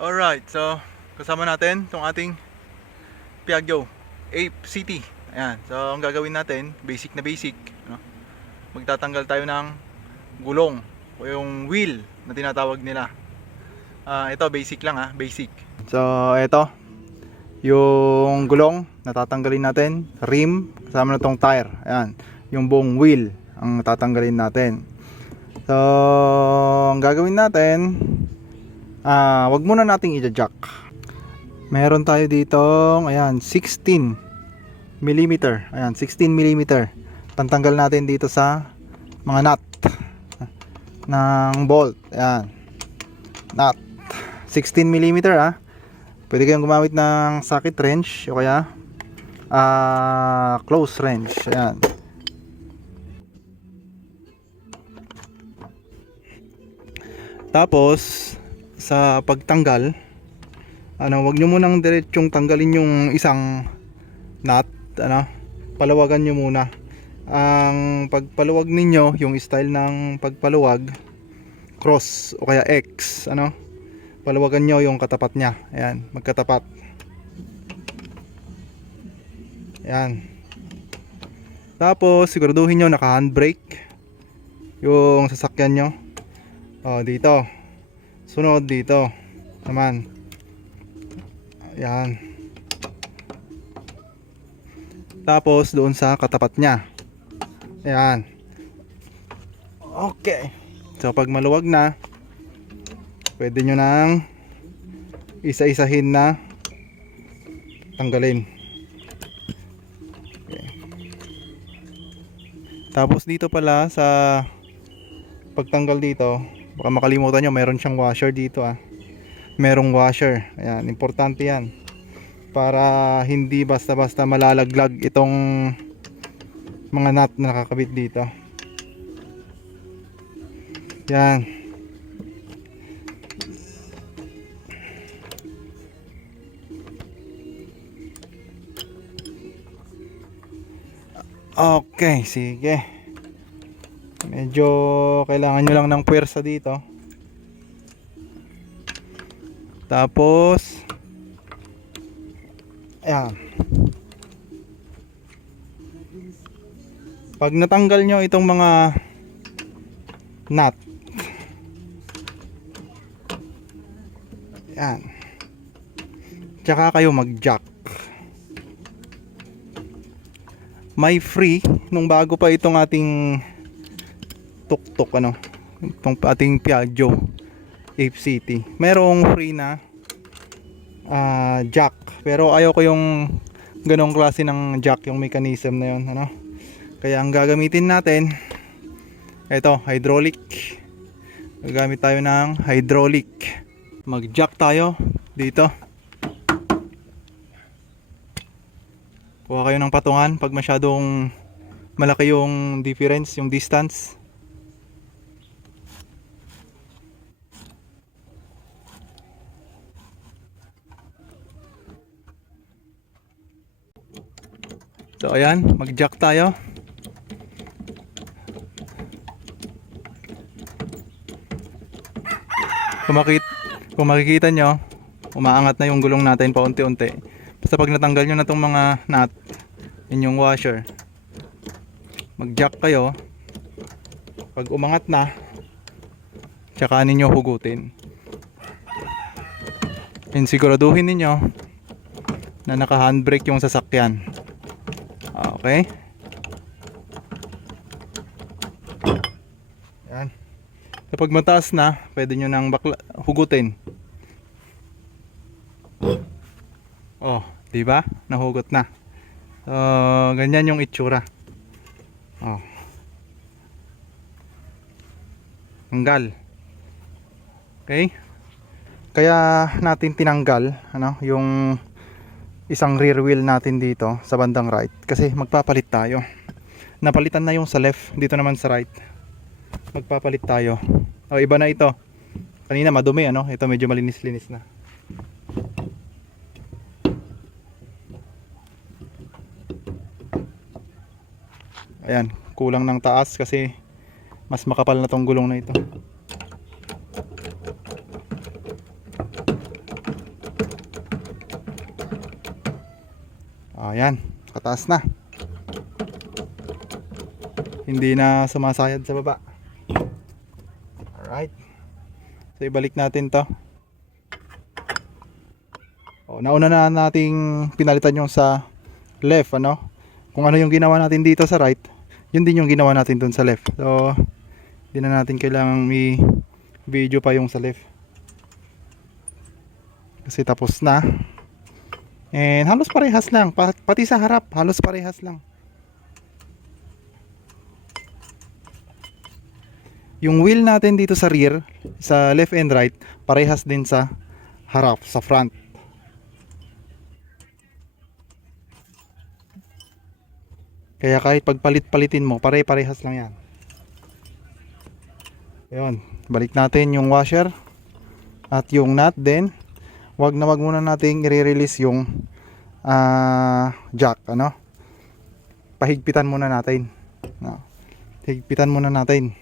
Alright, so kasama natin itong ating Piaggio Ape City. Ayan, so ang gagawin natin, basic na basic. No? Magtatanggal tayo ng gulong o yung wheel na tinatawag nila. Ah, ito basic lang ha, basic. So ito, yung gulong natatanggalin natin, rim, kasama na tong tire. Ayan, yung buong wheel ang tatanggalin natin. So, ang gagawin natin, ah, wag muna nating i-jack. Meron tayo dito, ayan, 16 mm. Ayan, 16 mm. Tantanggal natin dito sa mga nut ng bolt. Ayan. Nut. 16 mm ah. Pwede kayong gumamit ng socket wrench o kaya ah close wrench. Ayan. Tapos sa pagtanggal, ano, wag nyo munang diretsong tanggalin yung isang nut, ano, palawagan nyo muna. Ang pagpaluwag ninyo, yung style ng pagpaluwag, cross o kaya X, ano, paluwagan nyo yung katapat niya. Ayan, magkatapat. Ayan. Tapos, siguraduhin nyo naka handbrake yung sasakyan nyo. Oh, dito. Sunod dito. Naman. Ayan. Tapos doon sa katapat niya. Ayan. Okay. So pag maluwag na, pwede nyo nang isa-isahin na tanggalin. Okay. Tapos dito pala sa pagtanggal dito, baka makalimutan nyo, meron siyang washer dito ah. Merong washer. Ayan, importante yan. Para hindi basta-basta malalaglag itong mga nut na nakakabit dito. Yan. Okay, sige. Medyo kailangan nyo lang ng puwersa dito. Tapos Ayan. Pag natanggal nyo itong mga nut. Ayan. Tsaka kayo mag-jack. May free nung bago pa itong ating tuk-tuk ano. Itong ating Piaggio Ape City. Merong free na ah, jack. Pero ayaw ko yung ganong klase ng jack yung mechanism na yun ano. Kaya ang gagamitin natin ito hydraulic. Gagamit tayo ng hydraulic. Mag jack tayo dito. Kuha kayo ng patungan pag masyadong malaki yung difference yung distance So ayan, mag-jack tayo. Kung, makit kung makikita nyo, umaangat na yung gulong natin paunti-unti. Basta pag natanggal nyo na itong mga nut, inyong washer, mag-jack kayo. Pag umangat na, tsaka ninyo hugutin. And siguraduhin ninyo na naka-handbrake yung sasakyan. Okay. Yan. Kapag mataas na, pwede nyo nang bakla, hugutin. Oh, di ba? Nahugot na. So, ganyan yung itsura. Oh. Tanggal. Okay? Kaya natin tinanggal, ano, yung isang rear wheel natin dito sa bandang right kasi magpapalit tayo. Napalitan na yung sa left dito naman sa right. Magpapalit tayo. O iba na ito. Kanina madumi ano? Ito medyo malinis-linis na. Ayan kulang ng taas kasi mas makapal na tong gulong na ito Ayan, kataas na. Hindi na sumasayad sa baba. Alright. So ibalik natin to. O, nauna na nating pinalitan yung sa left, ano? Kung ano yung ginawa natin dito sa right, yun din yung ginawa natin dun sa left. So, hindi na natin kailangang i-video pa yung sa left. Kasi tapos na. And halos parehas lang. Pa- pati sa harap, halos parehas lang. Yung wheel natin dito sa rear, sa left and right, parehas din sa harap, sa front. Kaya kahit pagpalit-palitin mo, pare-parehas lang yan. Ayun, balik natin yung washer at yung nut din. Wag na wag muna nating i-release yung ah, jack, ano? Pahigpitan muna natin. No. Higpitan muna natin.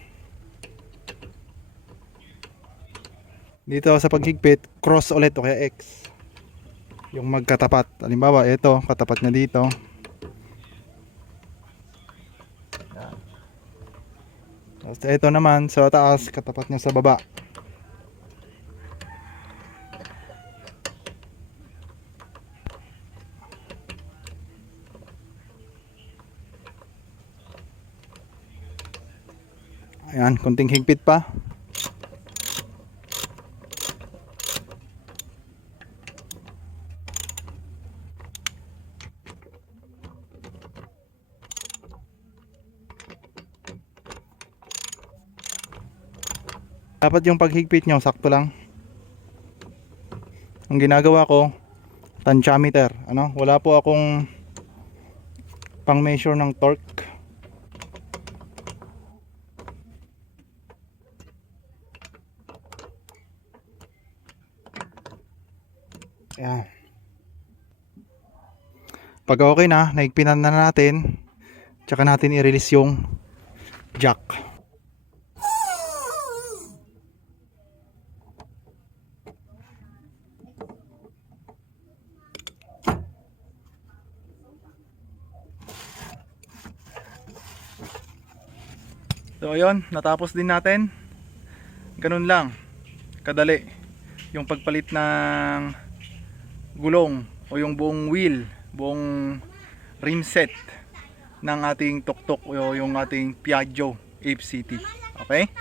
Dito sa paghigpit, cross ulit o kaya X. Yung magkatapat. Halimbawa, ito, katapat niya dito. Tapos ito naman sa taas, katapat niya sa baba. Ayan, konting higpit pa. Dapat yung paghigpit nyo, sakto lang. Ang ginagawa ko, tantiameter. Ano? Wala po akong pang measure ng torque. Ayan. Pag okay na, naigpinan na natin, tsaka natin i-release yung jack. So ayun, natapos din natin. Ganun lang. Kadali. Yung pagpalit ng gulong o yung buong wheel, buong rim set ng ating tuktok o yung ating Piaggio Ape City. Okay?